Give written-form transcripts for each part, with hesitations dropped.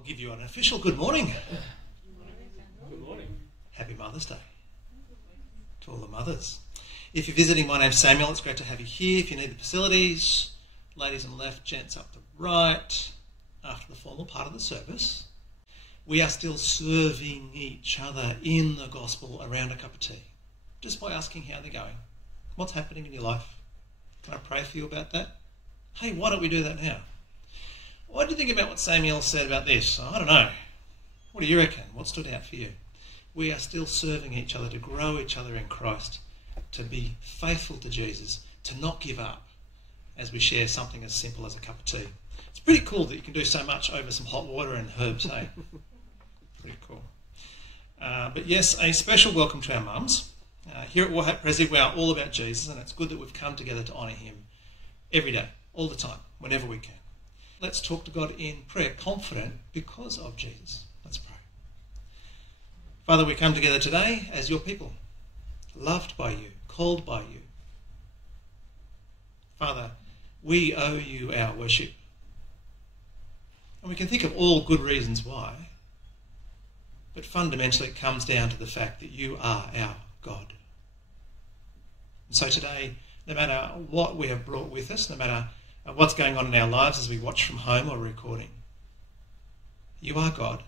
I'll give you an official good morning. Good morning. Happy Mother's Day to all the mothers. If you're visiting, my name's Samuel. It's great to have you here. If you need the facilities, ladies on the left, gents up the right. After the formal part of the service, we are still serving each other in the gospel around a cup of tea, just by asking how they're going. What's happening in your life? Can I pray for you about that? Hey, why don't we do that now? What do you think about what Samuel said about this? I don't know. What do you reckon? What stood out for you? We are still serving each other to grow each other in Christ, to be faithful to Jesus, to not give up as we share something as simple as a cup of tea. It's pretty cool that you can do so much over some hot water and herbs, hey? Pretty cool. But yes, a special welcome to our mums. Here at Warhat Presi, we are all about Jesus, and it's good that we've come together to honour him every day, all the time, whenever we can. Let's talk to God in prayer, confident because of Jesus. Let's pray. Father, we come together today as your people, loved by you, called by you. Father, we owe you our worship. And we can think of all good reasons why, but fundamentally it comes down to the fact that you are our God. And so today, no matter what we have brought with us, no matter what's going on in our lives as we watch from home or recording, you are God,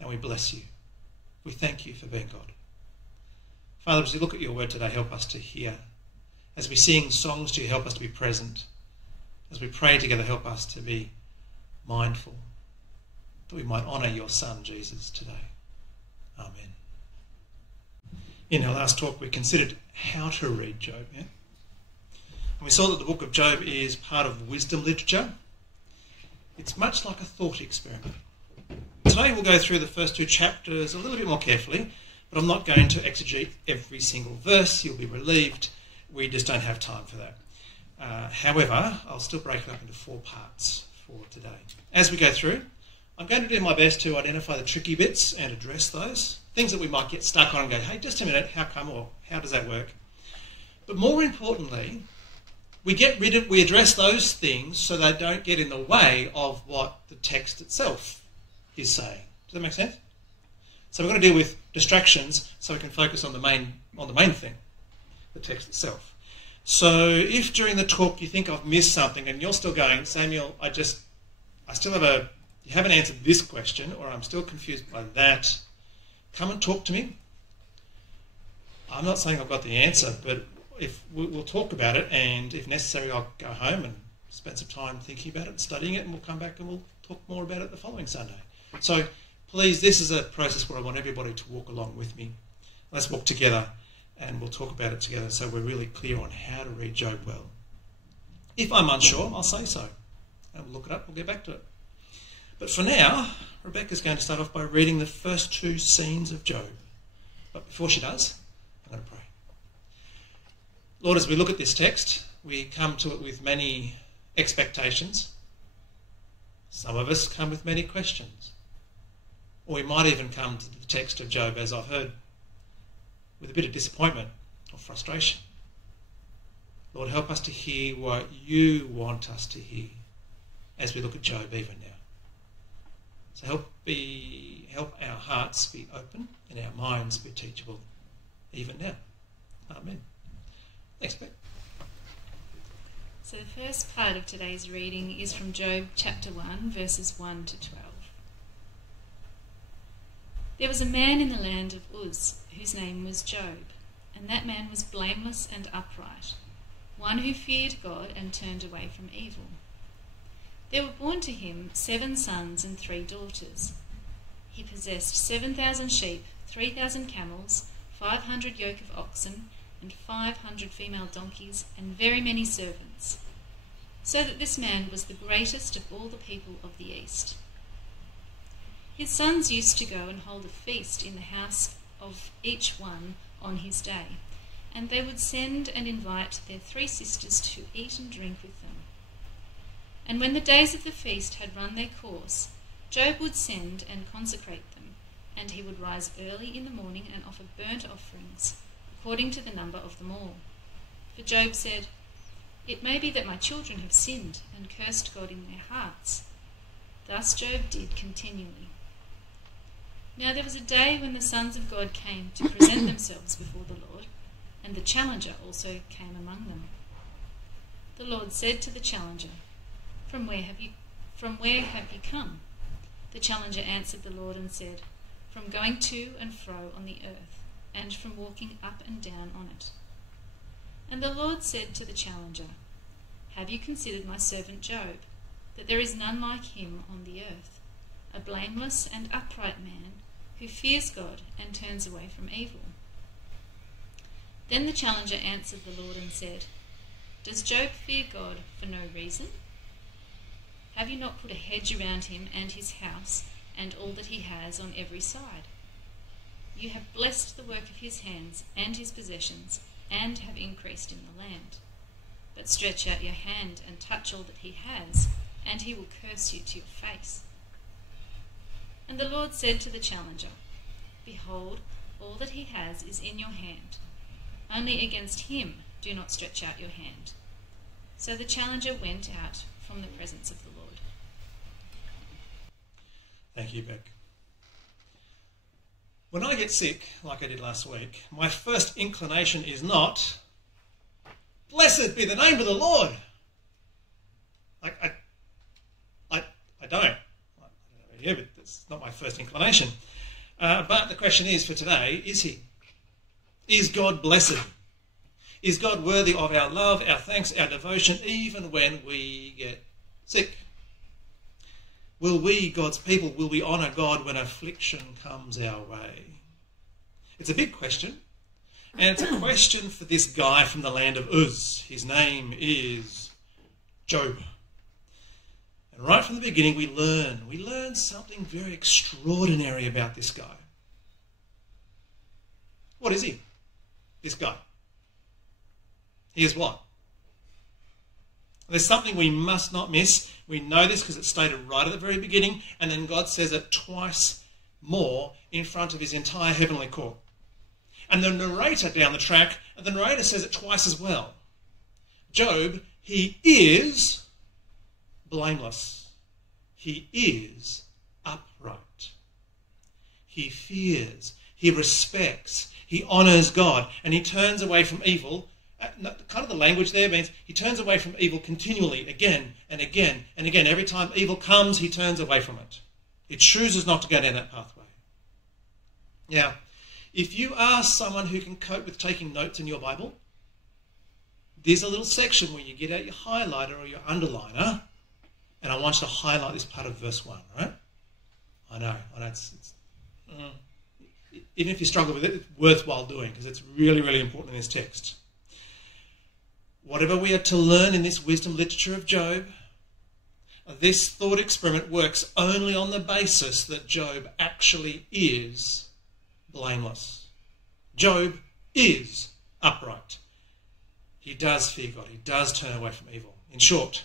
and we bless you. We thank you for being God. Father, as we look at your word today, help us to hear. As we sing songs to you, help us to be present. As we pray together, help us to be mindful, that we might honour your Son, Jesus, today. Amen. In our last talk, we considered how to read Job. Yeah? And we saw that the book of Job is part of wisdom literature. It's much like a thought experiment. Today we'll go through the first two chapters a little bit more carefully, but I'm not going to exegete every single verse. You'll be relieved. We just don't have time for that. However, I'll still break it up into 4 parts for today. As we go through, I'm going to do my best to identify the tricky bits and address those. Things that we might get stuck on and go, hey, just a minute, how come, or how does that work? But more importantly, we address those things so they don't get in the way of what the text itself is saying. Does that make sense? So we're going to deal with distractions so we can focus on the main thing, the text itself. So if during the talk you think I've missed something and you're still going, Samuel, you haven't answered this question, or I'm still confused by that, come and talk to me. I'm not saying I've got the answer, but if we'll talk about it, and if necessary I'll go home and spend some time thinking about it and studying it, and we'll come back and we'll talk more about it the following Sunday. So please, this is a process where I want everybody to walk along with me. Let's walk together and we'll talk about it together so we're really clear on how to read Job well. If I'm unsure, I'll say so. And we'll look it up, we'll get back to it. But for now, Rebecca's going to start off by reading the first 2 scenes of Job. But before she does, I'm going to pray. Lord, as we look at this text, we come to it with many expectations. Some of us come with many questions. Or we might even come to the text of Job, as I've heard, with a bit of disappointment or frustration. Lord, help us to hear what you want us to hear as we look at Job even now. So help our hearts be open and our minds be teachable even now. Amen. Thanks, Beck. So the first part of today's reading is from Job chapter 1, verses 1 to 12. There was a man in the land of Uz, whose name was Job, and that man was blameless and upright, one who feared God and turned away from evil. There were born to him 7 sons and 3 daughters. He possessed 7,000 sheep, 3,000 camels, 500 yoke of oxen, and 500 female donkeys, and very many servants, so that this man was the greatest of all the people of the East. His sons used to go and hold a feast in the house of each one on his day, and they would send and invite their 3 sisters to eat and drink with them. And when the days of the feast had run their course, Job would send and consecrate them, and he would rise early in the morning and offer burnt offerings, according to the number of them all. For Job said, "It may be that my children have sinned and cursed God in their hearts. Thus Job did continually. Now there was a day when the sons of God came to present themselves before the Lord, and the challenger also came among them. The Lord said to the challenger, From where have you come? The challenger answered the Lord and said, From going to and fro on the earth, and from walking up and down on it. And the Lord said to the challenger, Have you considered my servant Job, that there is none like him on the earth, a blameless and upright man, who fears God and turns away from evil? Then the challenger answered the Lord and said, Does Job fear God for no reason? Have you not put a hedge around him and his house and all that he has on every side? You have blessed the work of his hands and his possessions, and have increased in the land. But stretch out your hand and touch all that he has, and he will curse you to your face. And the Lord said to the challenger, Behold, all that he has is in your hand. Only against him do not stretch out your hand. So the challenger went out from the presence of the Lord. Thank you, Beck. When I get sick, like I did last week, my first inclination is not, Blessed be the name of the Lord. I don't. Yeah, but that's not my first inclination. But the question is for today, is he? Is God blessed? Is God worthy of our love, our thanks, our devotion, even when we get sick? Will we, God's people, will we honour God when affliction comes our way? It's a big question. And it's a question for this guy from the land of Uz. His name is Job. And right from the beginning we learn something very extraordinary about this guy. What is he? This guy. He is what? There's something we must not miss. We know this because it's stated right at the very beginning, and then God says it twice more in front of his entire heavenly court. And the narrator down the track, the narrator says it twice as well. Job, he is blameless. He is upright. He fears, he respects, he honours God, and he turns away from evil. Kind of the language there means he turns away from evil continually, again and again and again. Every time evil comes, he turns away from it. He chooses not to go down that pathway. Now, if you are someone who can cope with taking notes in your Bible, there's a little section where you get out your highlighter or your underliner, and I want you to highlight this part of verse 1, right? I know even if you struggle with it, it's worthwhile doing because it's really, really important in this text. Whatever we are to learn in this wisdom literature of Job, this thought experiment works only on the basis that Job actually is blameless. Job is upright. He does fear God. He does turn away from evil. In short,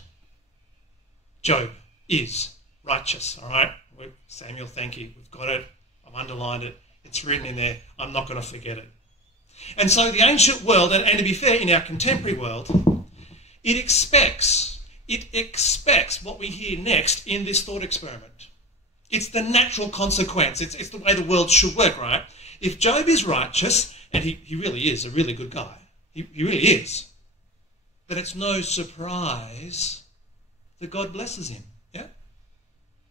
Job is righteous. All right? Samuel, thank you. We've got it. I've underlined it. It's written in there. I'm not going to forget it. And so the ancient world, and to be fair, in our contemporary world, it expects what we hear next in this thought experiment. It's the natural consequence. It's the way the world should work, right? If Job is righteous, and he really is a really good guy, he really is, but it's no surprise that God blesses him, yeah?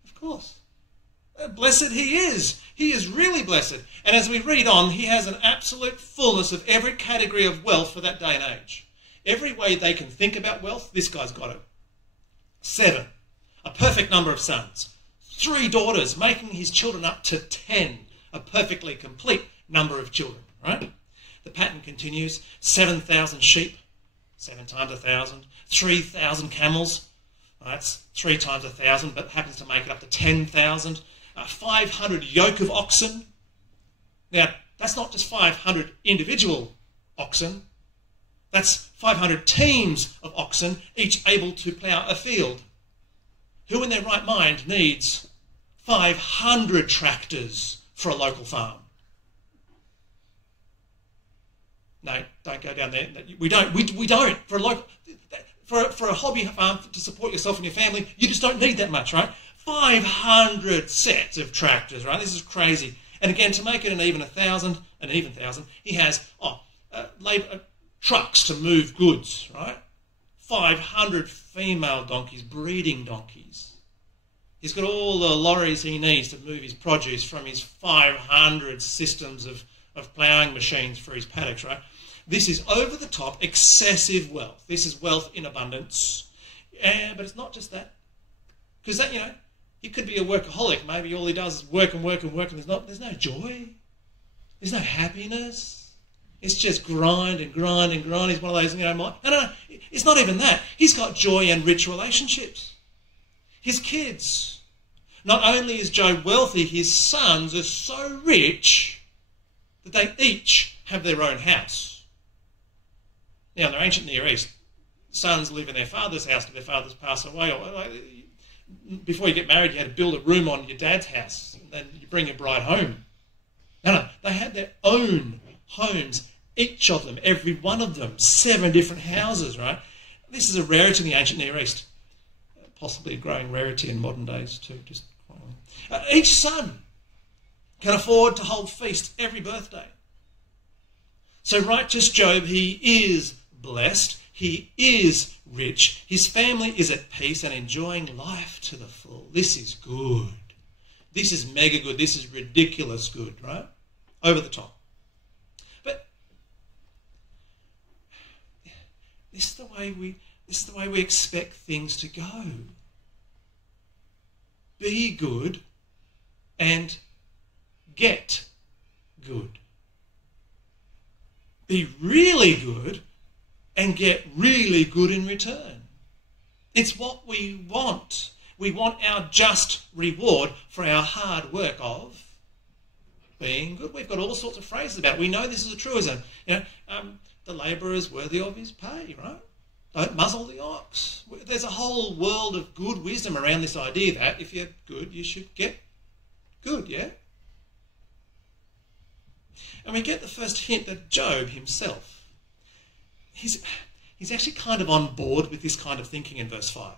Of course. Blessed he is. He is really blessed. And as we read on, he has an absolute fullness of every category of wealth for that day and age. Every way they can think about wealth, this guy's got it. 7, a perfect number of sons. 3 daughters, making his children up to 10, a perfectly complete number of children, right? The pattern continues. 7,000 sheep, 7 times 1,000. 3,000 camels, that's 3 times 1,000, but happens to make it up to 10,000. 500 yoke of oxen. Now, that's not just 500 individual oxen. That's 500 teams of oxen, each able to plough a field. Who in their right mind needs 500 tractors for a local farm? No, don't go down there. We don't. We don't. For a hobby farm to support yourself and your family, you just don't need that much, right? 500 sets of tractors, right? This is crazy. And again, to make it an even thousand, he has trucks to move goods, right? 500 female donkeys, breeding donkeys. He's got all the lorries he needs to move his produce from his 500 systems of ploughing machines for his paddocks, right? This is over-the-top, excessive wealth. This is wealth in abundance. But it's not just that. Because that, he could be a workaholic. Maybe all he does is work and work and work, and there's no joy. There's no happiness. It's just grind and grind and grind. He's one of those, no, it's not even that. He's got joy and rich relationships. His kids. Not only is Job wealthy, his sons are so rich that they each have their own house. Now, in the ancient Near East, sons live in their father's house till their fathers pass away. Before you get married, you had to build a room on your dad's house, and then you bring your bride home. No, they had their own homes, each of them, every one of them, 7 different houses, right? This is a rarity in the ancient Near East, possibly a growing rarity in modern days too. Each son can afford to hold feast every birthday. So righteous Job, he is blessed, he is rich, his family is at peace and enjoying life to the full. This is good. This is mega good. This is ridiculous good, right? Over the top. But this is the way we expect things to go. Be good and get good. Be really good and get really good in return. It's what we want. We want our just reward for our hard work of being good. We've got all sorts of phrases about it. We know this is a truism. The labourer is worthy of his pay, right? Don't muzzle the ox. There's a whole world of good wisdom around this idea that if you're good, you should get good, yeah? And we get the first hint that Job himself, he's actually kind of on board with this kind of thinking in verse 5.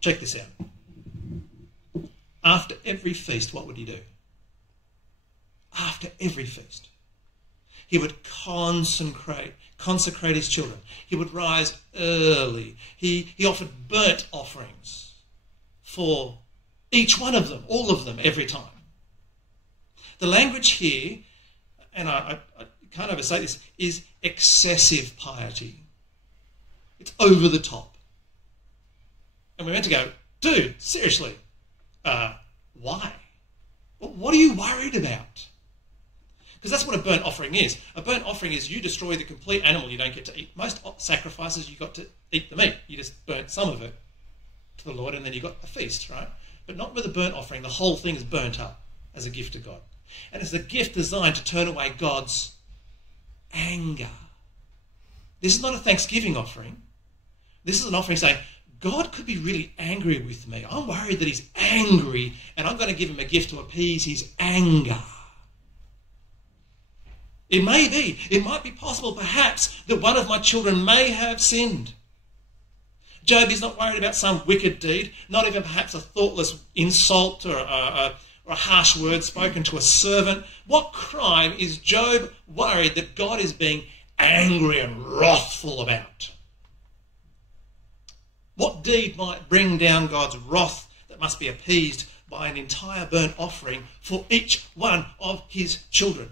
Check this out. After every feast, what would he do? After every feast, he would consecrate his children. He would rise early. He offered burnt offerings for each one of them, all of them, every time. The language here, and I can't overstate this, is excessive piety. It's over the top. And we're meant to go, dude, seriously, why? What are you worried about? Because that's what a burnt offering is. A burnt offering is you destroy the complete animal you don't get to eat. Most sacrifices you got to eat the meat. You just burnt some of it to the Lord and then you got a feast, right? But not with a burnt offering. The whole thing is burnt up as a gift to God. And it's a gift designed to turn away God's anger. This is not a thanksgiving offering. This is an offering saying, God could be really angry with me. I'm worried that he's angry and I'm going to give him a gift to appease his anger. It might be possible perhaps that one of my children may have sinned. Job is not worried about some wicked deed, not even perhaps a thoughtless insult or a harsh word spoken to a servant. What crime is Job worried that God is being angry and wrathful about? What deed might bring down God's wrath that must be appeased by an entire burnt offering for each one of his children?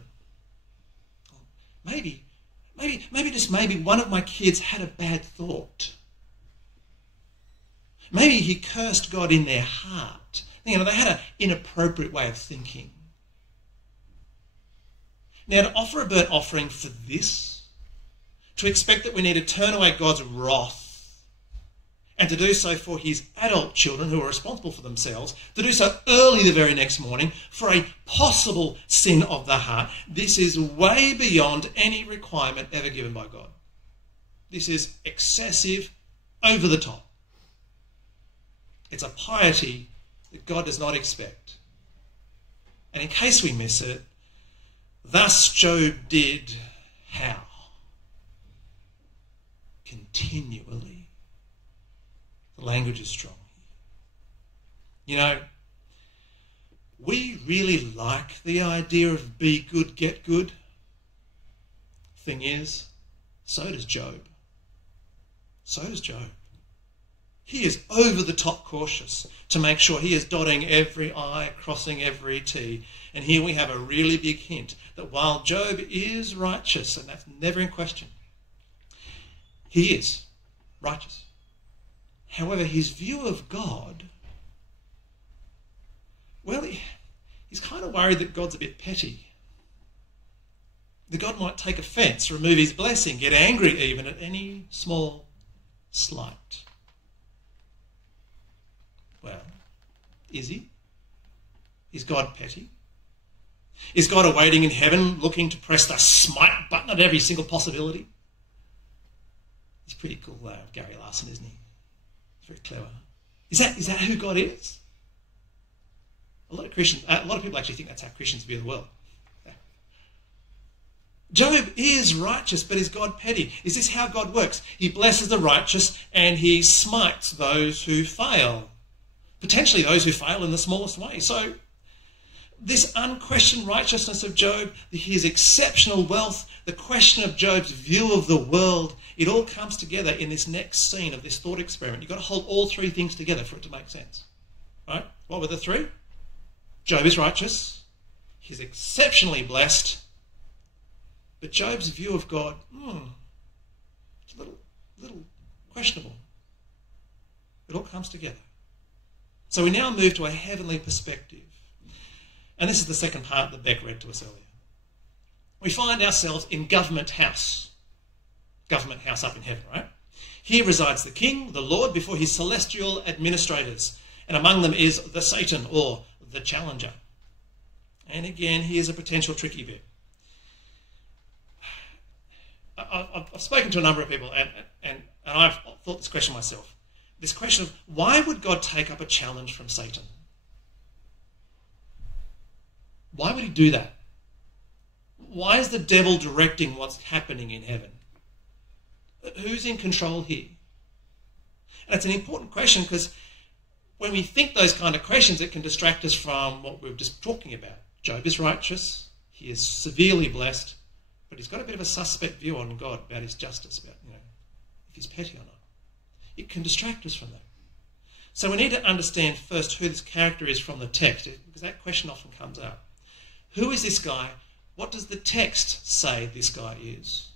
Maybe one of my kids had a bad thought. Maybe he cursed God in their heart. They had an inappropriate way of thinking. Now, to offer a burnt offering for this, to expect that we need to turn away God's wrath, and to do so for his adult children who are responsible for themselves, to do so early the very next morning for a possible sin of the heart, this is way beyond any requirement ever given by God. This is excessive, over the top. It's a piety that God does not expect. And in case we miss it, thus Job did how? Continually. The language is strong. You know, we really like the idea of be good, get good. Thing is, so does Job. So does Job. He is over the top cautious to make sure he is dotting every I, crossing every T. And here we have a really big hint that while Job is righteous, and that's never in question, he is righteous. However, his view of God, well, he's kind of worried that God's a bit petty. That God might take offence, remove his blessing, get angry even at any small slight. Well, is he? Is God petty? Is God awaiting in heaven, looking to press the smite button at every single possibility? He's pretty cool, Gary Larson, isn't he? He's very clever. Is that who God is? A lot of people actually think that's how Christians view the world. Yeah. Job is righteous, but is God petty? Is this how God works? He blesses the righteous and he smites those who fail. Potentially those who fail in the smallest way. So this unquestioned righteousness of Job, his exceptional wealth, the question of Job's view of the world, it all comes together in this next scene of this thought experiment. You've got to hold all three things together for it to make sense. Right? What were the three? Job is righteous. He's exceptionally blessed. But Job's view of God, it's a little questionable. It all comes together. So we now move to a heavenly perspective. And this is the second part that Beck read to us earlier. We find ourselves in Government House. Government House up in heaven, right? Here resides the King, the Lord, before his celestial administrators. And among them is the Satan, or the challenger. And again, here's a potential tricky bit. I've spoken to a number of people, and I've thought this question myself. This question of why would God take up a challenge from Satan? Why would he do that? Why is the devil directing what's happening in heaven? Who's in control here? And it's an important question because when we think those kind of questions, it can distract us from what we were just talking about. Job is righteous, he is severely blessed, but he's got a bit of a suspect view on God about his justice, about if he's petty or not. It can distract us from that. So we need to understand first who this character is from the text, because that question often comes up. Who is this guy? What does the text say this guy is?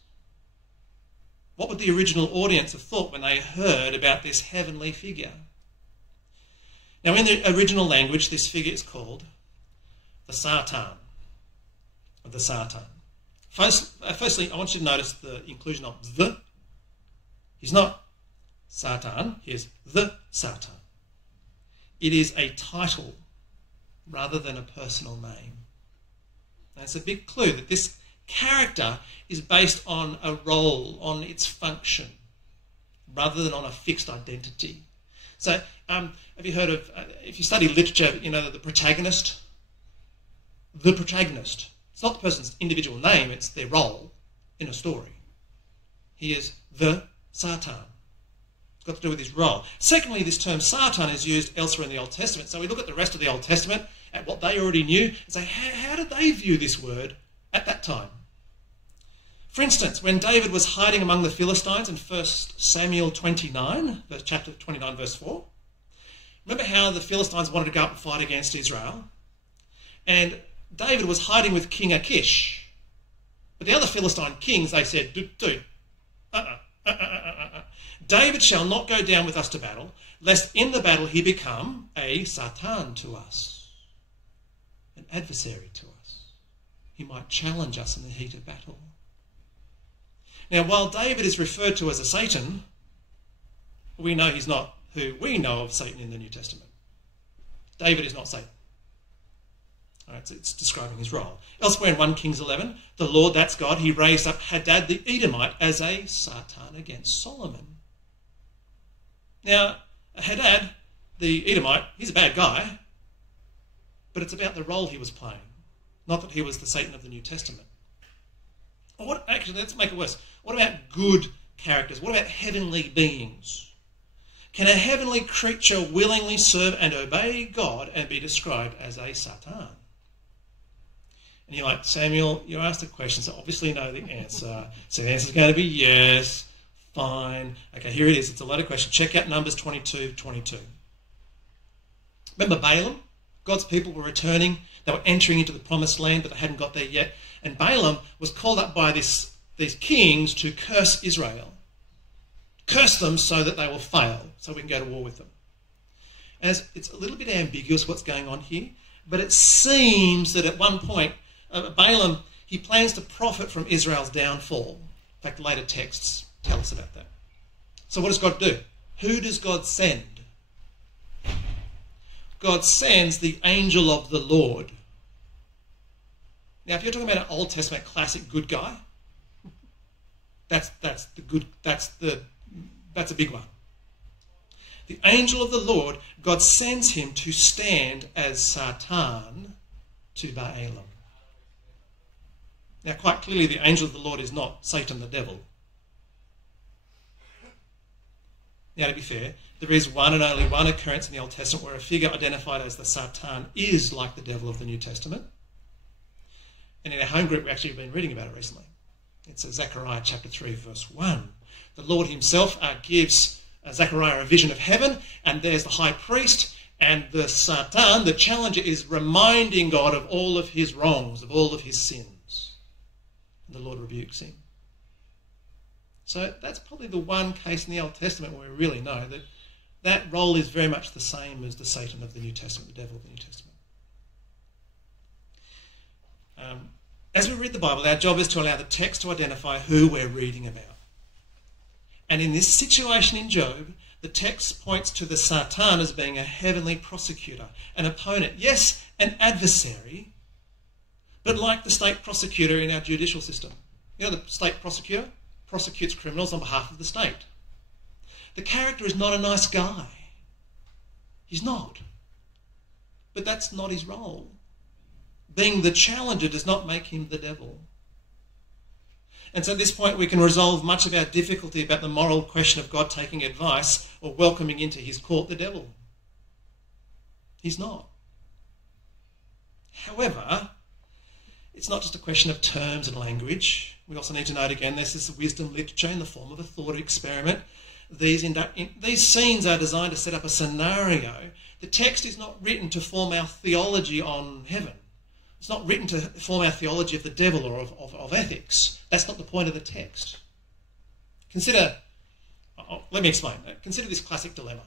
What would the original audience have thought when they heard about this heavenly figure? Now, in the original language, this figure is called the Satan, or the Satan. Firstly, I want you to notice the inclusion of the. He's not Satan, he is the Satan. It is a title rather than a personal name. And it's a big clue that this character is based on a role, on its function, rather than on a fixed identity. So, have you heard of, if you study literature, the protagonist? The protagonist. It's not the person's individual name, it's their role in a story. He is the Satan. It's got to do with his role. Secondly, this term Satan is used elsewhere in the Old Testament. So we look at the rest of the Old Testament, at what they already knew, and say, how did they view this word at that time? For instance, when David was hiding among the Philistines in 1 Samuel 29, chapter 29, verse 4, remember how the Philistines wanted to go up and fight against Israel? And David was hiding with King Achish. But the other Philistine kings, they said, David shall not go down with us to battle, lest in the battle he become a Satan to us, an adversary to us. He might challenge us in the heat of battle. Now, while David is referred to as a Satan, we know he's not who we know of Satan in the New Testament. David is not Satan. All right, so it's describing his role. Elsewhere in 1 Kings 11, the Lord, that's God, he raised up Hadad the Edomite as a Satan against Solomon. Now, Hadad, the Edomite, he's a bad guy, but it's about the role he was playing, not that he was the Satan of the New Testament. Actually, let's make it worse. What about good characters? What about heavenly beings? Can a heavenly creature willingly serve and obey God and be described as a Satan? And you're like, Samuel, you asked a question, so obviously you know the answer. So the answer is going to be yes. Fine. Okay, here it is. It's a loaded question. Check out Numbers 22:22. Remember Balaam? God's people were returning. They were entering into the promised land, but they hadn't got there yet. And Balaam was called up by these kings to curse Israel. Curse them so that they will fail, so we can go to war with them. As it's a little bit ambiguous what's going on here, but it seems that at one point, Balaam, he plans to profit from Israel's downfall. In fact, later texts tell us about that. So what does God do? Who does God send? God sends the angel of the Lord. Now, if you're talking about an Old Testament classic good guy, that's a big one. The angel of the Lord, God sends him to stand as Satan to Balaam. Now, quite clearly, the angel of the Lord is not Satan the devil. Now, to be fair, there is one and only one occurrence in the Old Testament where a figure identified as the Satan is like the devil of the New Testament. And in our home group, we actually have been reading about it recently. It's Zechariah chapter 3, verse 1. The Lord himself gives Zechariah a vision of heaven, and there's the high priest, and the Satan, the challenger, is reminding God of all of his wrongs, of all of his sins. And the Lord rebukes him. So that's probably the one case in the Old Testament where we really know that that role is very much the same as the Satan of the New Testament, the devil of the New Testament. As we read the Bible, our job is to allow the text to identify who we're reading about. And in this situation in Job, the text points to the Satan as being a heavenly prosecutor, an opponent, yes, an adversary, but like the state prosecutor in our judicial system. You know, the state prosecutor prosecutes criminals on behalf of the state. The character is not a nice guy. He's not. But that's not his role. Being the challenger does not make him the devil. And so at this point we can resolve much of our difficulty about the moral question of God taking advice or welcoming into his court the devil. He's not. However, it's not just a question of terms and language. We also need to note again this is wisdom literature in the form of a thought experiment. These scenes are designed to set up a scenario. The text is not written to form our theology on heaven. It's not written to form our theology of the devil or of ethics. That's not the point of the text. Let me explain. Consider this classic dilemma.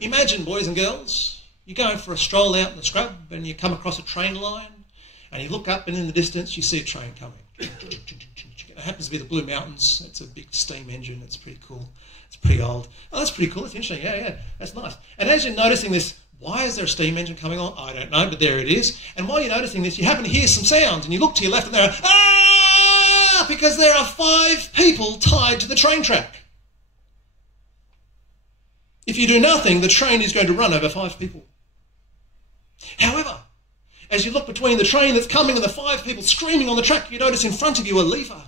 Imagine, boys and girls, you're going for a stroll out in the scrub and you come across a train line and you look up and in the distance you see a train coming. It happens to be the Blue Mountains. It's a big steam engine. It's pretty cool. It's pretty old. Oh, that's pretty cool. That's interesting. Yeah, that's nice. And as you're noticing this, why is there a steam engine coming on? I don't know, but there it is. And while you're noticing this, you happen to hear some sounds, and you look to your left, and there are, because there are 5 people tied to the train track. If you do nothing, the train is going to run over 5 people. However, as you look between the train that's coming and the 5 people screaming on the track, you notice in front of you a lever.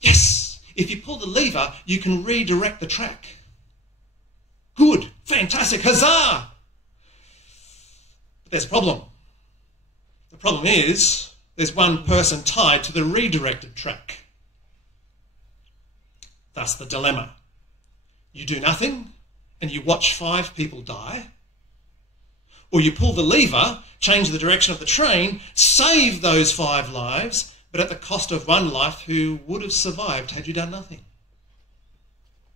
Yes! If you pull the lever, you can redirect the track. Good, fantastic, huzzah! But there's a problem. The problem is there's one person tied to the redirected track. Thus the dilemma. You do nothing and you watch 5 people die, or you pull the lever, change the direction of the train, save those 5 lives, but at the cost of 1 life who would have survived had you done nothing.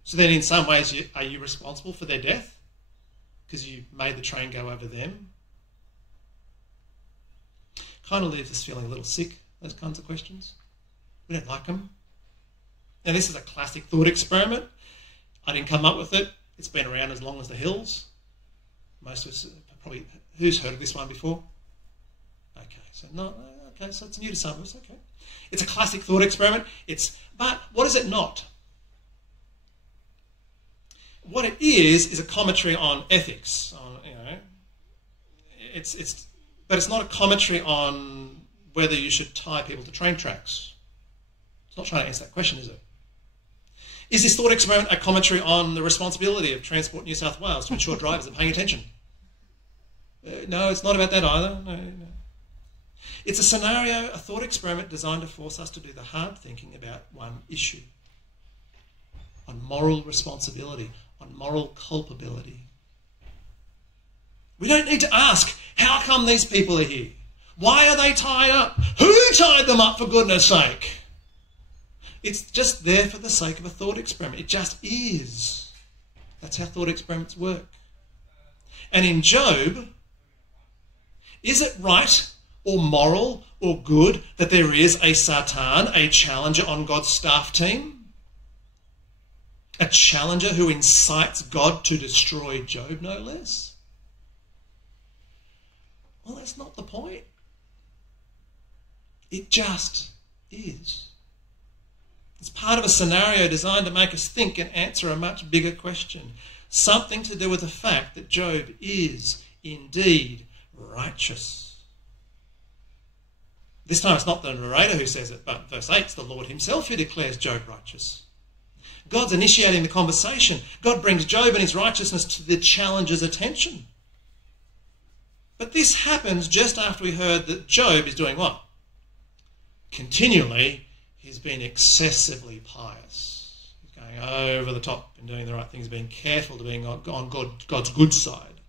So then in some ways, are you responsible for their death? Because you made the train go over them? Kind of leaves us feeling a little sick, those kinds of questions. We don't like them. Now this is a classic thought experiment. I didn't come up with it. It's been around as long as the hills. Most of us probably, who's heard of this one before? Okay, so it's new to some of us, okay. It's a classic thought experiment. But what is it not? What it is a commentary on ethics. But it's not a commentary on whether you should tie people to train tracks. It's not trying to answer that question, is it? Is this thought experiment a commentary on the responsibility of Transport New South Wales to ensure drivers are paying attention? No, it's not about that either. No. It's a scenario, a thought experiment designed to force us to do the hard thinking about one issue. On moral responsibility, on moral culpability. We don't need to ask, how come these people are here? Why are they tied up? Who tied them up, for goodness sake? It's just there for the sake of a thought experiment. It just is. That's how thought experiments work. And in Job, is it right or moral or good that there is a Satan, a challenger on God's staff team? A challenger who incites God to destroy Job, no less? Well, that's not the point. It just is. It's part of a scenario designed to make us think and answer a much bigger question. Something to do with the fact that Job is indeed righteous. This time it's not the narrator who says it, but verse 8, it's the Lord himself who declares Job righteous. God's initiating the conversation. God brings Job and his righteousness to the challenger's attention. But this happens just after we heard that Job is doing what? Continually, he's been excessively pious. He's going over the top and doing the right things, being careful to being on God's good side.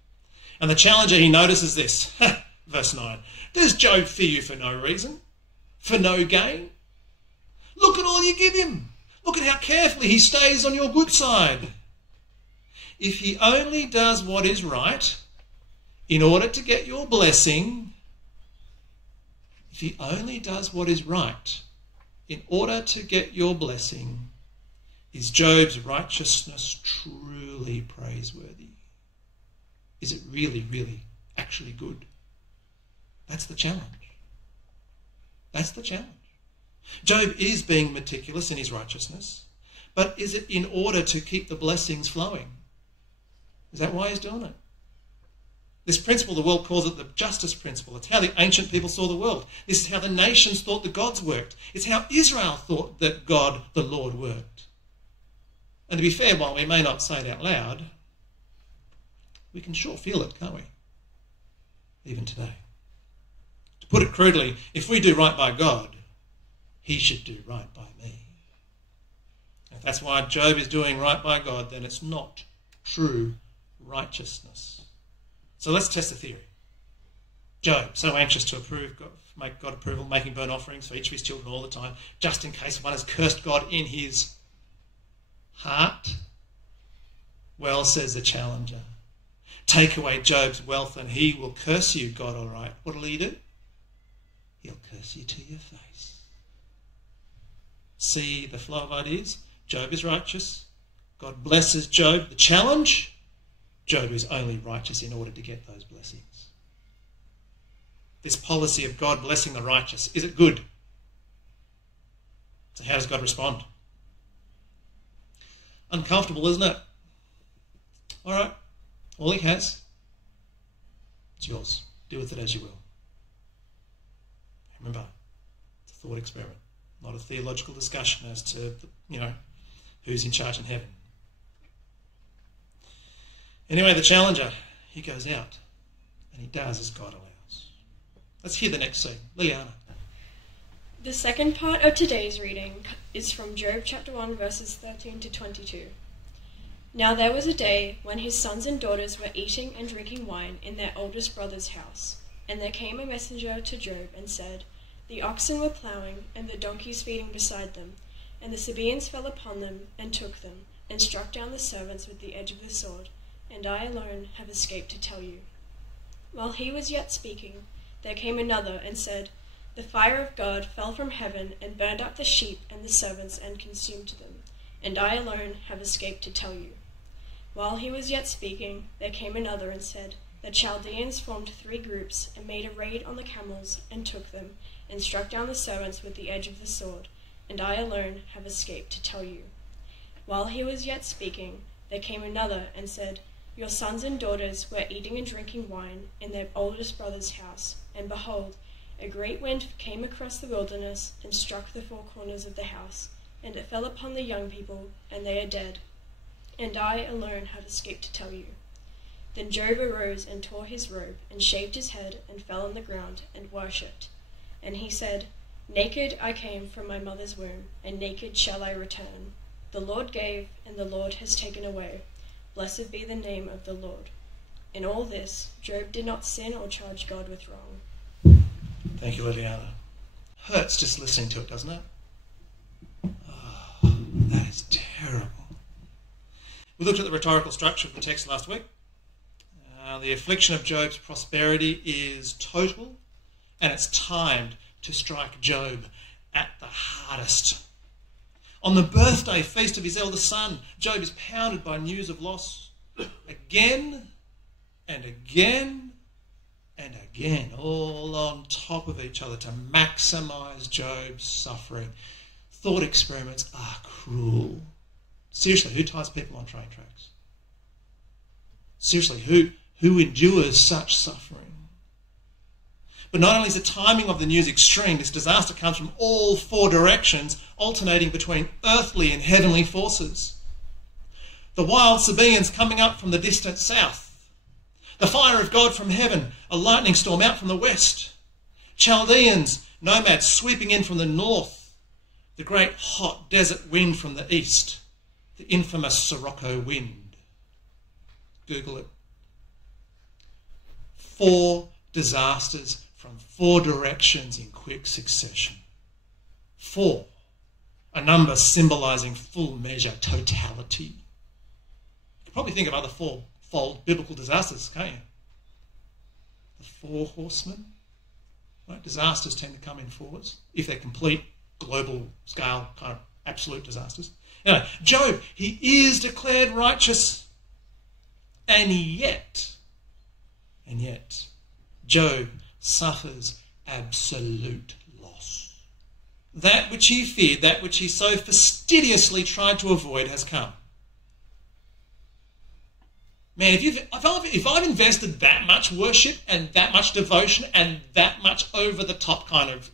And the challenger, he notices this. Verse 9. Does Job fear you for no reason? For no gain? Look at all you give him. Look at how carefully he stays on your good side. If he only does what is right in order to get your blessing, if he only does what is right in order to get your blessing, is Job's righteousness truly praiseworthy? Is it really, really, actually good? That's the challenge. That's the challenge. Job is being meticulous in his righteousness, but is it in order to keep the blessings flowing? Is that why he's doing it? This principle, the world calls it the justice principle. It's how the ancient people saw the world. This is how the nations thought the gods worked. It's how Israel thought that God, the Lord, worked. And to be fair, while we may not say it out loud, we can sure feel it, can't we? Even today. To put it crudely, if we do right by God, he should do right by me. If that's why Job is doing right by God, then it's not true righteousness. So let's test the theory. Job, so anxious to make God approval, making burnt offerings for each of his children all the time, just in case one has cursed God in his heart. Well, says the challenger, take away Job's wealth and he will curse you, God, all right. What'll he do? He'll curse you to your face. See the flow of ideas? Job is righteous. God blesses Job. The challenge? Job is only righteous in order to get those blessings. This policy of God blessing the righteous, is it good? So how does God respond? Uncomfortable, isn't it? All right, all he has, it's yours. Do with it as you will. Remember, it's a thought experiment, not a theological discussion as to, who's in charge in heaven. Anyway, the challenger, he goes out and he does as God allows. Let's hear the next scene. Liana. The second part of today's reading is from Job chapter 1, verses 13 to 22. Now there was a day when his sons and daughters were eating and drinking wine in their oldest brother's house. And there came a messenger to Job and said, the oxen were ploughing and the donkeys feeding beside them, and the Sabaeans fell upon them and took them, and struck down the servants with the edge of the sword. And I alone have escaped to tell you. While he was yet speaking, there came another and said, the fire of God fell from heaven and burned up the sheep and the servants and consumed them, and I alone have escaped to tell you. While he was yet speaking, there came another and said, the Chaldeans formed 3 groups and made a raid on the camels and took them, and struck down the servants with the edge of the sword, and I alone have escaped to tell you. While he was yet speaking, there came another and said, your sons and daughters were eating and drinking wine in their oldest brother's house, and behold, a great wind came across the wilderness and struck the 4 corners of the house, and it fell upon the young people, and they are dead. And I alone have escaped to tell you." Then Job arose and tore his robe, and shaved his head, and fell on the ground, and worshipped. And he said, "Naked I came from my mother's womb, and naked shall I return. The Lord gave, and the Lord has taken away. Blessed be the name of the Lord." In all this, Job did not sin or charge God with wrong. Thank you, Liliana. Hurts just listening to it, doesn't it? Oh, that is terrible. We looked at the rhetorical structure of the text last week. The affliction of Job's prosperity is total, and it's timed to strike Job at the hardest. On the birthday feast of his eldest son, Job is pounded by news of loss again and again and again, all on top of each other to maximise Job's suffering. Thought experiments are cruel. Seriously, who ties people on train tracks? Seriously, who endures such suffering? But not only is the timing of the news extreme, this disaster comes from all four directions, alternating between earthly and heavenly forces. The wild Sabaeans coming up from the distant south. The fire of God from heaven, a lightning storm out from the west. Chaldeans, nomads sweeping in from the north. The great hot desert wind from the east. The infamous Sirocco wind. Google it. 4 disasters from 4 directions in quick succession. 4, a number symbolising full measure totality. You can probably think of other 4-fold biblical disasters, can't you? The 4 horsemen. Right? Disasters tend to come in 4s, if they're complete, global scale, kind of absolute disasters. Anyway, Job, he is declared righteous, and yet, Job suffers absolute loss. That which he feared, that which he so fastidiously tried to avoid has come. Man, if I've invested that much worship and that much devotion and that much over the top kind of,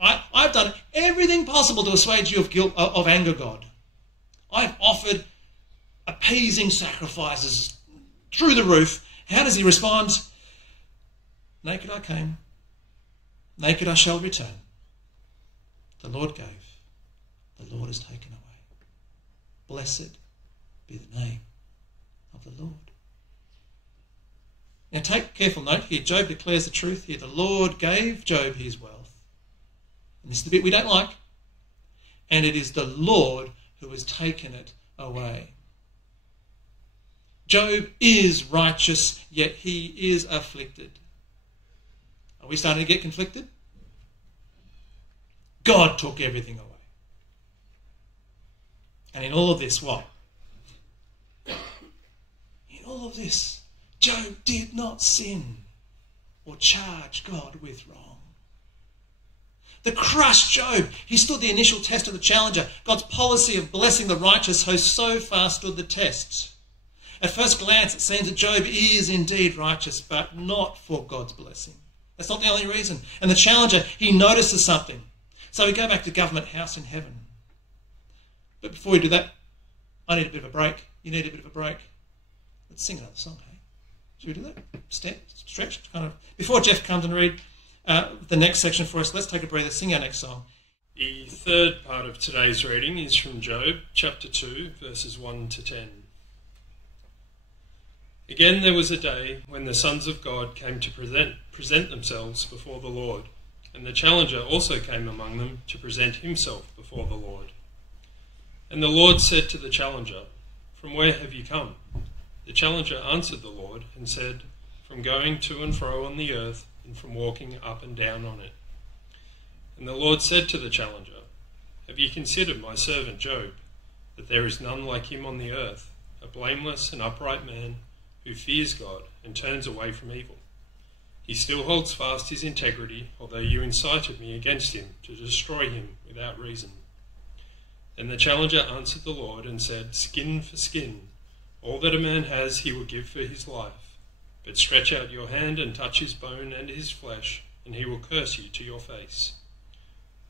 I've done everything possible to assuage you of guilt, of anger, God. I've offered appeasing sacrifices through the roof. How does he respond? Naked I came, naked I shall return. The Lord gave, the Lord has taken away. Blessed be the name of the Lord. Now take careful note here. Job declares the truth here. The Lord gave Job his wealth. And this is the bit we don't like. And it is the Lord who has taken it away. Job is righteous, yet he is afflicted. Are we starting to get conflicted? God took everything away. And in all of this, what? In all of this, Job did not sin or charge God with wrong. The crushed Job, he stood the initial test of the challenger. God's policy of blessing the righteous has so far stood the test. At first glance, it seems that Job is indeed righteous, but not for God's blessing. That's not the only reason. And the challenger, he notices something. So we go back to Government House in heaven. But before we do that, I need a bit of a break. You need a bit of a break. Let's sing another song, hey? Should we do that? Stretch? Kind of. Before Jeff comes and read the next section for us, let's take a breather, sing our next song. The third part of today's reading is from Job, chapter 2, verses 1 to 10. Again there was a day when the sons of God came to present themselves before the Lord, and the challenger also came among them to present himself before the Lord. And the Lord said to the challenger, "From where have you come?" The challenger answered the Lord and said, "From going to and fro on the earth, and from walking up and down on it." And the Lord said to the challenger, "Have you considered my servant Job, that there is none like him on the earth, a blameless and upright man, who fears God and turns away from evil? He still holds fast his integrity, although you incited me against him to destroy him without reason." Then the challenger answered the Lord and said, "Skin for skin. All that a man has he will give for his life. But stretch out your hand and touch his bone and his flesh, and he will curse you to your face."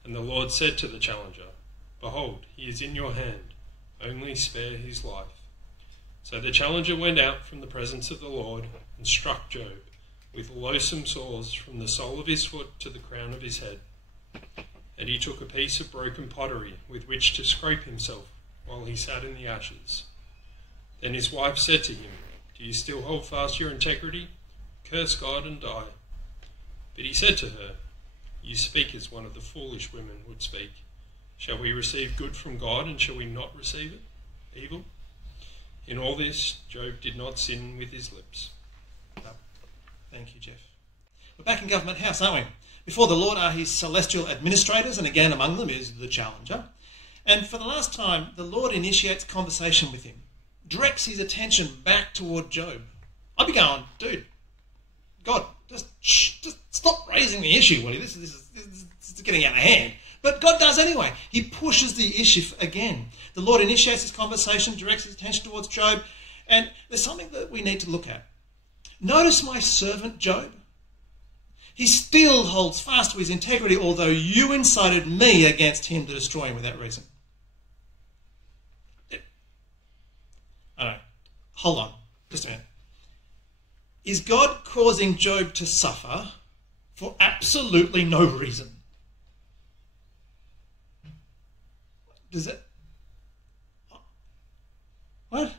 And the Lord said to the challenger, Behold, he is in your hand. Only spare his life." So the challenger went out from the presence of the Lord and struck Job with loathsome sores from the sole of his foot to the crown of his head. And he took a piece of broken pottery with which to scrape himself while he sat in the ashes. Then his wife said to him, "Do you still hold fast your integrity? Curse God and die." But he said to her, "You speak as one of the foolish women would speak. Shall we receive good from God, and shall we not receive it? Evil?" In all this, Job did not sin with his lips. No. Thank you, Jeff. We're back in Government House, aren't we? Before the Lord are his celestial administrators, and again among them is the challenger. And for the last time, the Lord initiates conversation with him, directs his attention back toward Job. I'd be going, dude, God, just stop raising the issue, will you? This is getting out of hand. But God does anyway. He pushes the issue again. The Lord initiates this conversation, directs his attention towards Job, and there's something that we need to look at. Notice my servant Job. He still holds fast to his integrity, although you incited me against him to destroy him without reason. I know. Hold on. Just a minute. Is God causing Job to suffer for absolutely no reason? Does it? What?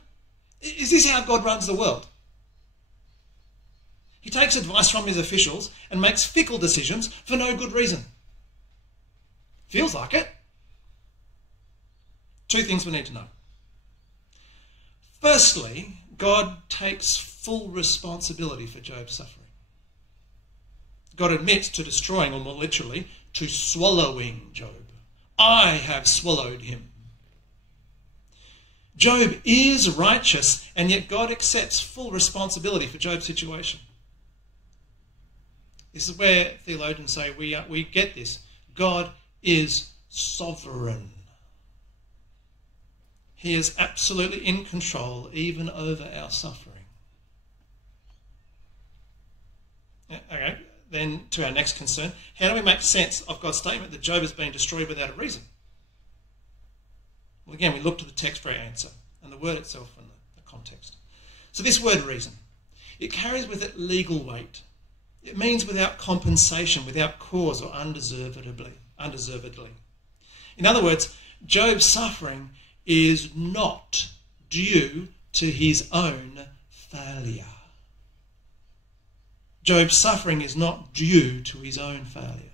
Is this how God runs the world? He takes advice from his officials and makes fickle decisions for no good reason. Feels like it. Two things we need to know. Firstly, God takes full responsibility for Job's suffering. God admits to destroying, or more literally, to swallowing Job. I have swallowed him. Job is righteous, and yet God accepts full responsibility for Job's situation. This is where theologians say we get this. God is sovereign. He is absolutely in control, even over our suffering. Okay, then to our next concern. How do we make sense of God's statement that Job has been destroyed without a reason? Well, again, we look to the text for our answer, and the word itself and the context. So this word reason, it carries with it legal weight. It means without compensation, without cause, or undeservedly. In other words, Job's suffering is not due to his own failure. Job's suffering is not due to his own failure.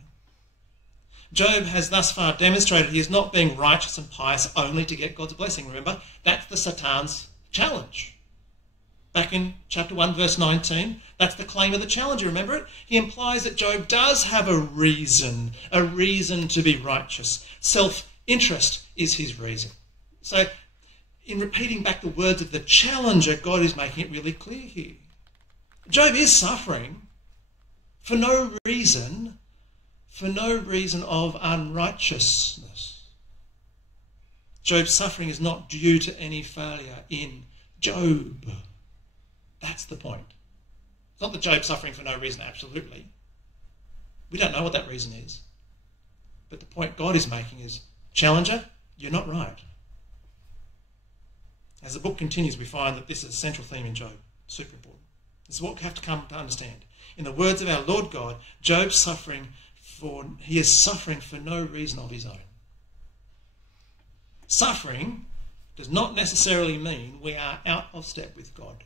Job has thus far demonstrated he is not being righteous and pious only to get God's blessing. Remember, that's the Satan's challenge. Back in chapter 1, verse 19, that's the claim of the challenger, remember it? He implies that Job does have a reason to be righteous. Self-interest is his reason. So, in repeating back the words of the challenger, God is making it really clear here. Job is suffering for no reason of unrighteousness. Job's suffering is not due to any failure in Job. That's the point. It's not that Job's suffering for no reason, absolutely. We don't know what that reason is. But the point God is making is, challenger, you're not right. As the book continues, we find that this is a central theme in Job. Super important. This is what we have to come to understand. In the words of our Lord God, Job's suffering he is suffering for no reason of his own. Suffering does not necessarily mean we are out of step with God.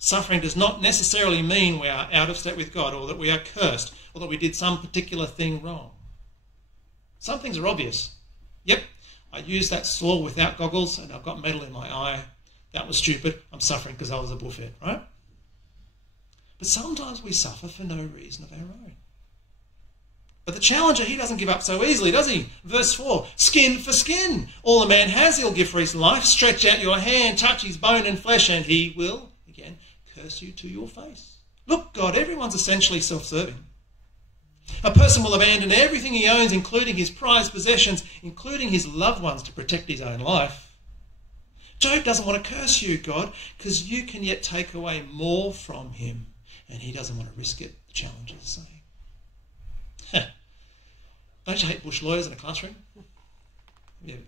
Suffering does not necessarily mean we are out of step with God, or that we are cursed, or that we did some particular thing wrong. Some things are obvious. Yep, I used that saw without goggles and I've got metal in my eye. That was stupid. I'm suffering because I was a bullfed, right? But sometimes we suffer for no reason of our own. But the challenger, he doesn't give up so easily, does he? Verse 4, skin for skin. All a man has he'll give for his life. Stretch out your hand, touch his bone and flesh, and he will, again, curse you to your face. Look, God, everyone's essentially self-serving. A person will abandon everything he owns, including his prized possessions, including his loved ones, to protect his own life. Job doesn't want to curse you, God, because you can yet take away more from him, and he doesn't want to risk it, the challenger is saying. Don't you hate bush lawyers in a classroom?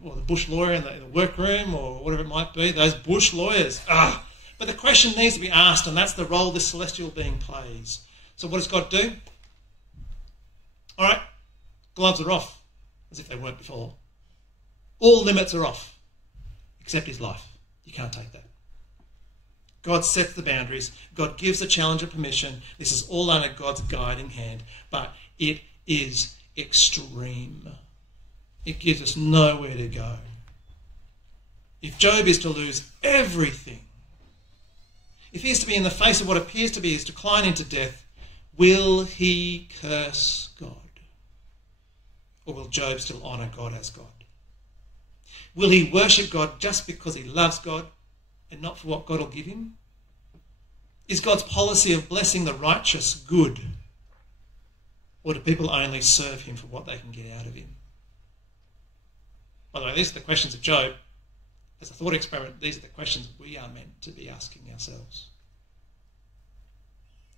or the bush lawyer in the workroom or whatever it might be, those bush lawyers. But the question needs to be asked, and that's the role this celestial being plays. So what does God do? All right, gloves are off, as if they weren't before. All limits are off, except his life. You can't take that. God sets the boundaries. God gives the challenger permission. This is all under God's guiding hand, but it is extreme. It gives us nowhere to go. If Job is to lose everything, if he is to be in the face of what appears to be his decline into death, will he curse God? Or will Job still honour God as God? Will he worship God just because he loves God and not for what God will give him? Is God's policy of blessing the righteous good? Or do people only serve him for what they can get out of him? By the way, these are the questions of Job. As a thought experiment, these are the questions we are meant to be asking ourselves.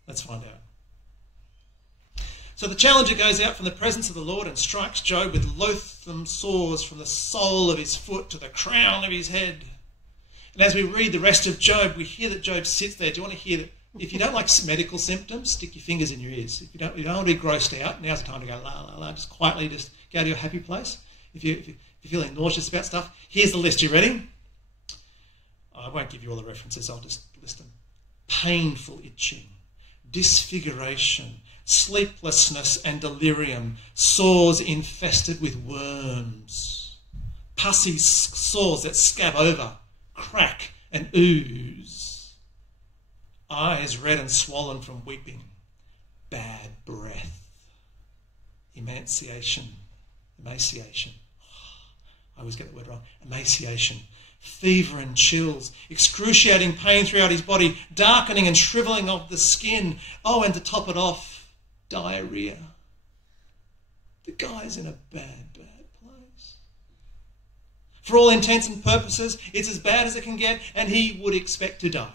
Let's find out. So the challenger goes out from the presence of the Lord and strikes Job with loathsome sores from the sole of his foot to the crown of his head. And as we read the rest of Job, we hear that Job sits there. Do you want to hear that? If you don't like medical symptoms, stick your fingers in your ears. If you don't want to be grossed out, now's the time to go la la la. Just quietly, just go to your happy place. If you're feeling nauseous about stuff, here's the list. You ready? I won't give you all the references. I'll just list them. Painful itching, disfiguration, sleeplessness and delirium, sores infested with worms, pussy sores that scab over, crack and ooze, eyes red and swollen from weeping, bad breath, emaciation, I always get the word wrong, emaciation, fever and chills, excruciating pain throughout his body, darkening and shrivelling of the skin. Oh, and to top it off, diarrhea. The guy's in a bad place. For all intents and purposes, it's as bad as it can get, and he would expect to die.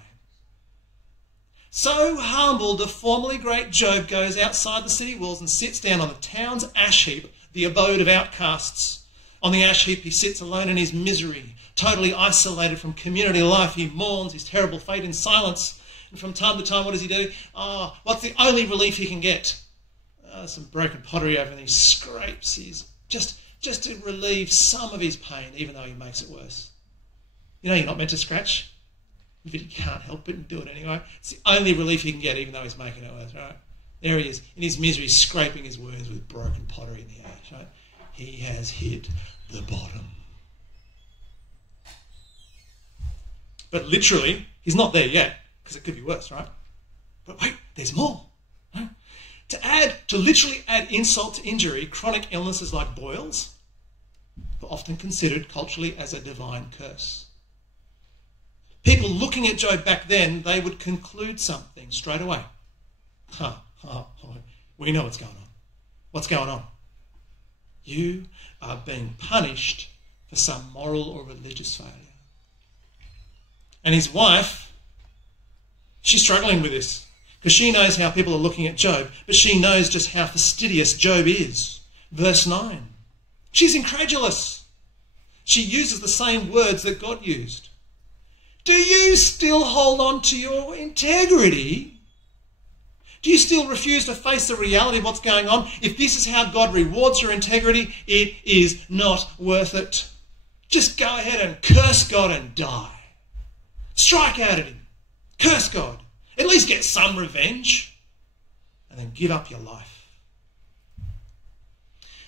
So humbled, the formerly great Job goes outside the city walls and sits down on the town's ash heap, the abode of outcasts. On the ash heap he sits alone in his misery, totally isolated from community life. He mourns his terrible fate in silence. And from time to time, what does he do? What's the only relief he can get? Some broken pottery over, and he scrapes his, just to relieve some of his pain, even though he makes it worse. You know you're not meant to scratch, but you can't help it and do it anyway. It's the only relief he can get, even though he's making it worse, right? There he is, in his misery, scraping his wounds with broken pottery in the ash, right? He has hit the bottom. But literally, he's not there yet, because it could be worse, right? But wait, there's more. Right? To literally add insult to injury, chronic illnesses like boils were often considered culturally as a divine curse. People looking at Job back then, they would conclude something straight away. We know what's going on. What's going on? You are being punished for some moral or religious failure. And his wife, she's struggling with this because she knows how people are looking at Job, but she knows just how fastidious Job is. Verse 9. She's incredulous. She uses the same words that God used. Do you still hold on to your integrity? Do you still refuse to face the reality of what's going on? If this is how God rewards your integrity, it is not worth it. Just go ahead and curse God and die. Strike out at him. Curse God. At least get some revenge. And then give up your life.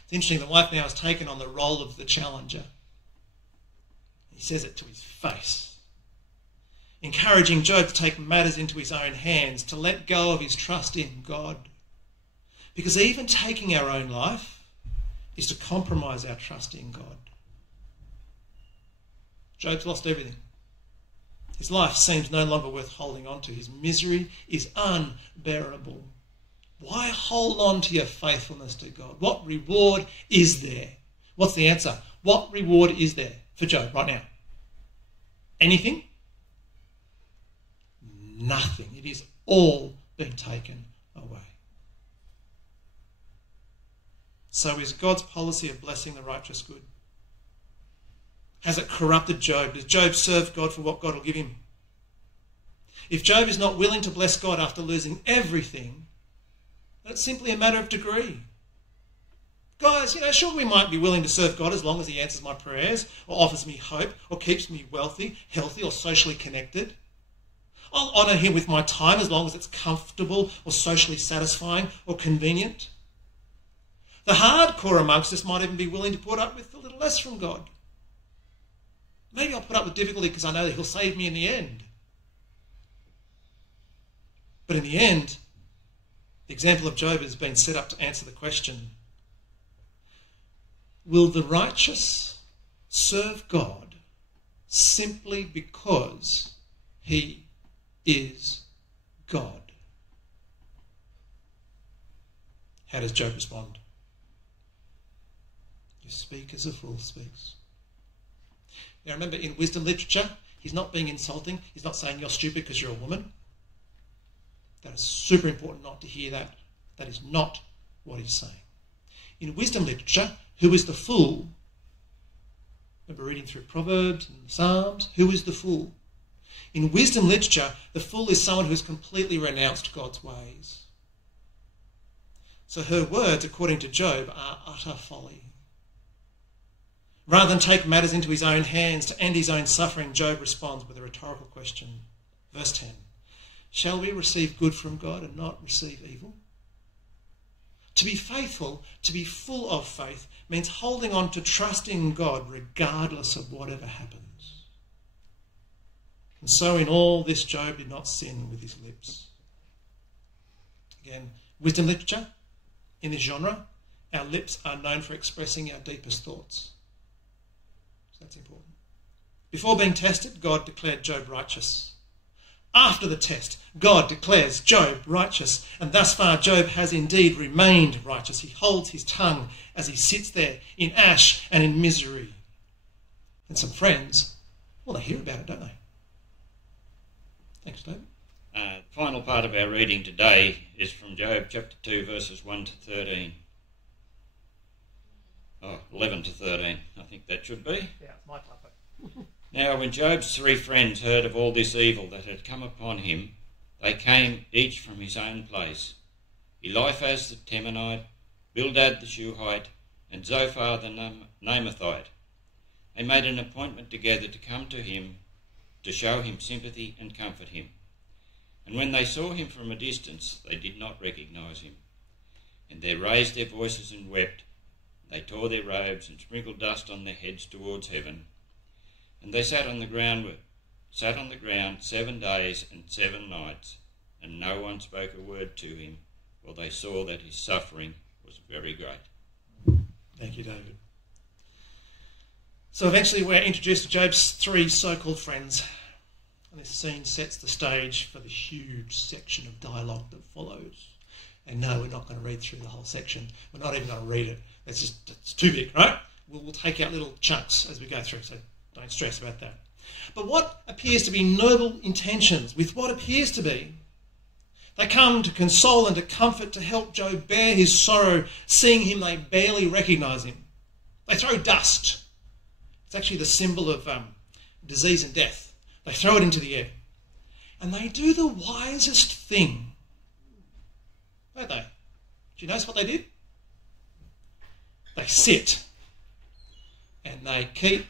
It's interesting, the wife now has taken on the role of the challenger. He says it to his face, encouraging Job to take matters into his own hands, to let go of his trust in God. Because even taking our own life is to compromise our trust in God. Job's lost everything. His life seems no longer worth holding on to. His misery is unbearable. Why hold on to your faithfulness to God? What reward is there? What's the answer? What reward is there for Job right now? Anything? Nothing. It is all been taken away. So is God's policy of blessing the righteous good? Has it corrupted Job? Does Job serve God for what God will give him? If Job is not willing to bless God after losing everything, then it's simply a matter of degree. Guys, sure, we might be willing to serve God as long as he answers my prayers or offers me hope or keeps me wealthy, healthy or socially connected. I'll honour him with my time as long as it's comfortable or socially satisfying or convenient. The hardcore amongst us might even be willing to put up with a little less from God. Maybe I'll put up with difficulty because I know that he'll save me in the end. But in the end, the example of Job has been set up to answer the question, will the righteous serve God simply because he is God? How does Job respond? You speak as a fool speaks. Now remember, in wisdom literature, he's not being insulting. He's not saying you're stupid because you're a woman. That is super important not to hear that. That is not what he's saying. In wisdom literature, who is the fool? Remember reading through Proverbs and Psalms? Who is the fool? In wisdom literature, the fool is someone who has completely renounced God's ways. So her words, according to Job, are utter folly. Rather than take matters into his own hands to end his own suffering, Job responds with a rhetorical question. Verse 10. Shall we receive good from God and not receive evil? To be faithful, to be full of faith, means holding on to trusting God regardless of whatever happens. And so in all this, Job did not sin with his lips. Again, wisdom literature, in this genre, our lips are known for expressing our deepest thoughts. So that's important. Before being tested, God declared Job righteous. After the test, God declares Job righteous, and thus far Job has indeed remained righteous. He holds his tongue as he sits there in ash and in misery. And some friends, well, they hear about it, don't they? Thanks, David. The final part of our reading today is from Job chapter 2, verses 1 to 13. 11 to 13, I think that should be. Yeah, it's my typo. Now, when Job's 3 friends heard of all this evil that had come upon him, they came each from his own place. Eliphaz the Temanite, Bildad the Shuhite, and Zophar the Naamathite. They made an appointment together to come to him, to show him sympathy and comfort him. And when they saw him from a distance, they did not recognise him. And they raised their voices and wept. They tore their robes and sprinkled dust on their heads towards heaven. And they sat on the ground 7 days and 7 nights, and no one spoke a word to him, for they saw that his suffering was very great. Thank you, David. So eventually we're introduced to Job's 3 so-called friends, and this scene sets the stage for the huge section of dialogue that follows. And no, we're not going to read through the whole section. We're not even going to read it. It's too big, right? We'll take out little chunks as we go through, so don't stress about that. But what appears to be noble intentions, with what appears to be, they come to console and to comfort, to help Job bear his sorrow. Seeing him, they barely recognise him. They throw dust. It's actually the symbol of disease and death. They throw it into the air. And they do the wisest thing, don't they? Do you notice what they did? They sit and they keep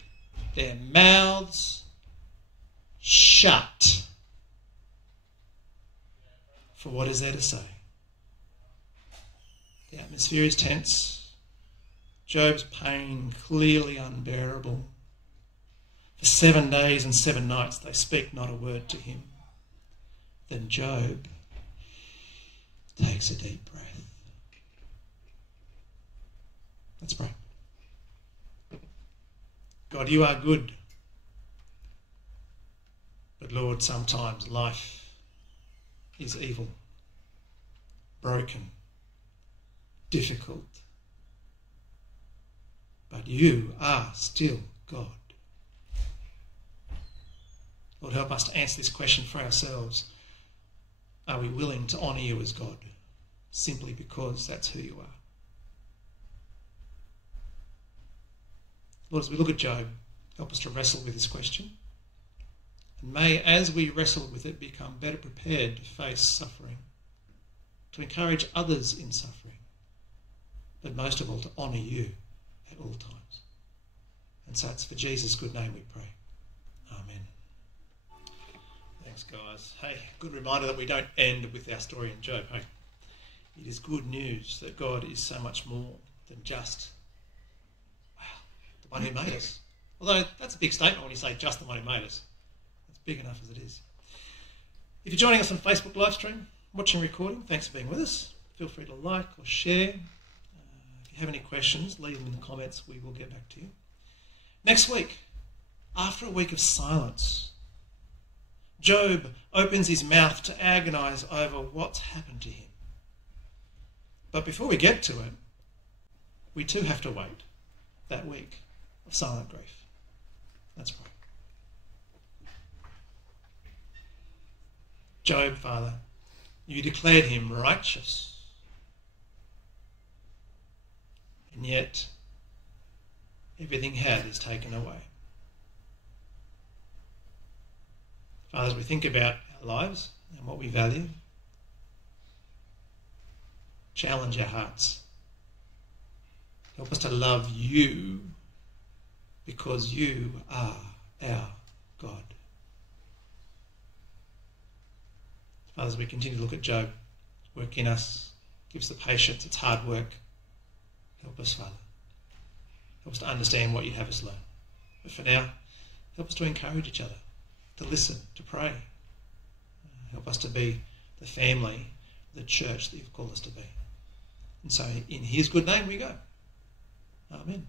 their mouths shut. For what is there to say? The atmosphere is tense. Job's pain clearly unbearable. For 7 days and 7 nights they speak not a word to him. Then Job takes a deep breath. Let's pray. God, you are good. But Lord, sometimes life is evil, broken, difficult. But you are still God. Lord, help us to answer this question for ourselves. Are we willing to honour you as God simply because that's who you are? Lord, as we look at Job, Help us to wrestle with this question. And may, as we wrestle with it, become better prepared to face suffering, to encourage others in suffering, but most of all to honour you at all times. And so it's for Jesus' good name we pray. Amen. Thanks, guys. Hey, good reminder that we don't end with our story in Job. Hey, it is good news that God is so much more than just, the one who made us. Although that's a big statement when you say just the one who made us. It's big enough as it is. If you're joining us on Facebook live stream, watching recording, thanks for being with us. Feel free to like or share. If you have any questions, leave them in the comments. We will get back to you. Next week, after a week of silence, Job opens his mouth to agonise over what's happened to him. But before we get to it, we too have to wait that week of silent grief. Let's pray. Job, Father, you declared him righteous, and yet everything he had is taken away. Father, as we think about our lives and what we value, challenge our hearts. Help us to love you because you are our God. Father, as we continue to look at Job, work in us, give us the patience, it's hard work. Help us, Father. Help us to understand what you'd have us learn. But for now, help us to encourage each other, to listen, to pray. Help us to be the family, the church that you've called us to be. And so in his good name we go. Amen.